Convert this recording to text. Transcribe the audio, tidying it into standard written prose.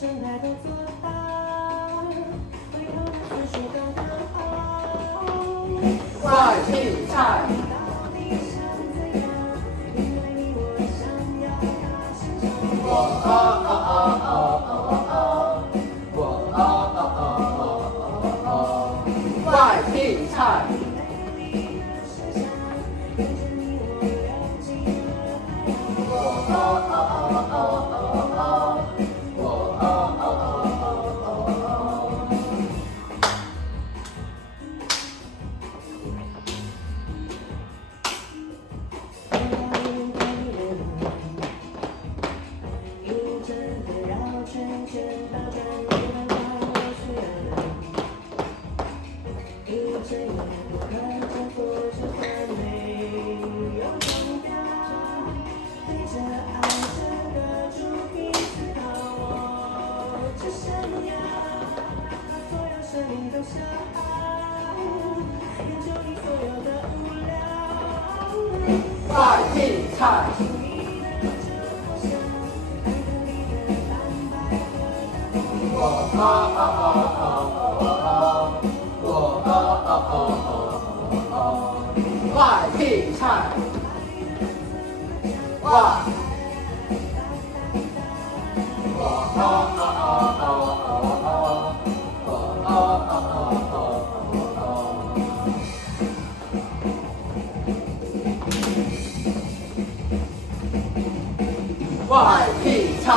生态都做好，为后人传说更可好。外地菜。到底想怎样？因为你我想要大声唱。我哦哦哦哦哦我哦哦哦哦哦外地菜。美丽的世界，跟着你我流进了海洋。我哦哦哦哦哦我哦哦哦哦哦我要拥抱你的脸，一阵的绕圈圈，打转你的快乐需要的。一整夜不可征服，就算没有终点。对着爱整个主题思考，我只想要把所有生命都想好，研究你所有的无聊。外地菜。亲密的就好像爱着你的蓝白和大红。我哦哦哦哦哦我哦哦哦哦哦外地菜。哇！我哦哦哦哦哦我哦哦哦哦外地菜。